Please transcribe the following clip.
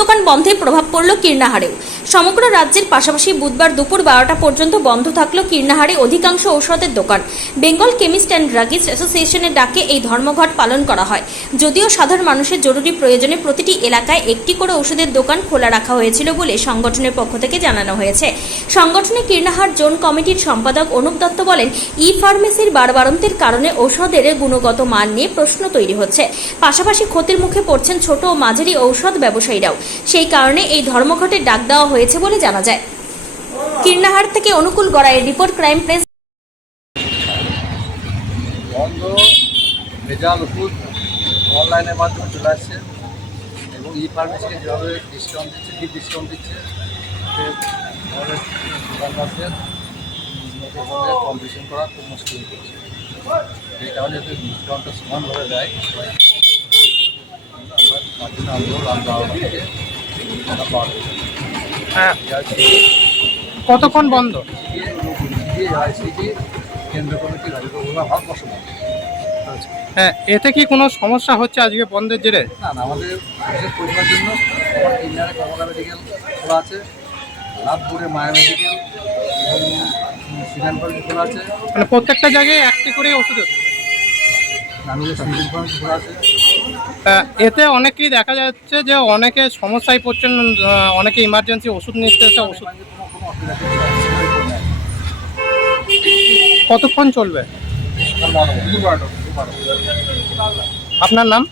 দোকান বন্ধে প্রভাব পড়ল কীর্ণাহারেও। সমগ্র রাজ্যের পাশাপাশি বুধবার দুপুর 12টা পর্যন্ত বন্ধ থাকলো কীর্ণাহারে অধিকাংশ ঔষধের দোকান। বেঙ্গল কেমিস্ট অ্যান্ড ড্রাগিস্ট অ্যাসোসিয়েশনের ডাকে এই ধর্মঘট পালন করা হয়। যদিও সাধারণ মানুষের জরুরি প্রয়োজনে প্রতিটি এলাকায় একটি করে ওষুধের দোকান খোলা রাখা হয়েছিল বলে সংগঠনের পক্ষ থেকে জানানো হয়েছে। সংগঠনে কীর্ণাহার জোন কমিটির সম্পাদক অনুপ দত্ত বলেন, ই ফার্মেসির বাড়বাড়ন্তের কারণে ঔষধের গুণগত মান নিয়ে প্রশ্ন তৈরি হচ্ছে। পাশাপাশি ক্ষতির মুখে পড়ছেন ছোট ও মাঝারি ঔষধ ব্যবসায়ীরাও। সেই কারণে এই ধর্মঘটের ডাক দেওয়া হয়েছে বলে জানা যায়। কীর্ণাহার থেকে অনুকূল গড়াইয়ের রিপোর্ট, ক্রাইম প্রেস। বন্ধ ভেজাল ওষুধ অনলাইনের মাধ্যমে চলে আসছে এবং ই ফার্মেসিকে যেভাবে ডিসকাউন্ট দিচ্ছে, ডিপ ডিসকাউন্ট দিচ্ছে, আমাদের দোকানদারদের সঙ্গে কম্পিটিশন করা খুব মুশকিল করছে। এই কারণে যদি ডিসকাউন্টটা সমানভাবে দেয় কতক্ষণ বন্ধ? কেন্দ্র কমিটি রাজকীয় ভাব বসবাস। হ্যাঁ, এতে কি কোনো সমস্যা হচ্ছে আজকে বন্ধের জেরে? না না, আমাদের বিশেষ পরিবার জন্য আমার কিনারে কমলা মেডিকেল খোলা আছে, লাভপুরে মায়া মেডিকেল এবং সিগানপাড়ি খোলা আছে, মানে প্রত্যেকটা জায়গায় একটি করে ওষুধ আছে। নানুদের সিভিল ফার্মেসি খোলা আছে। এতে অনেকেই দেখা যাচ্ছে যে অনেকে সমস্যায় পড়ছেন, অনেকে ইমার্জেন্সি ওষুধ নিতে এসে ওষুধ। কোনো অসুবিধা নেই। কতক্ষণ চলবে? দুবার আপনার নাম?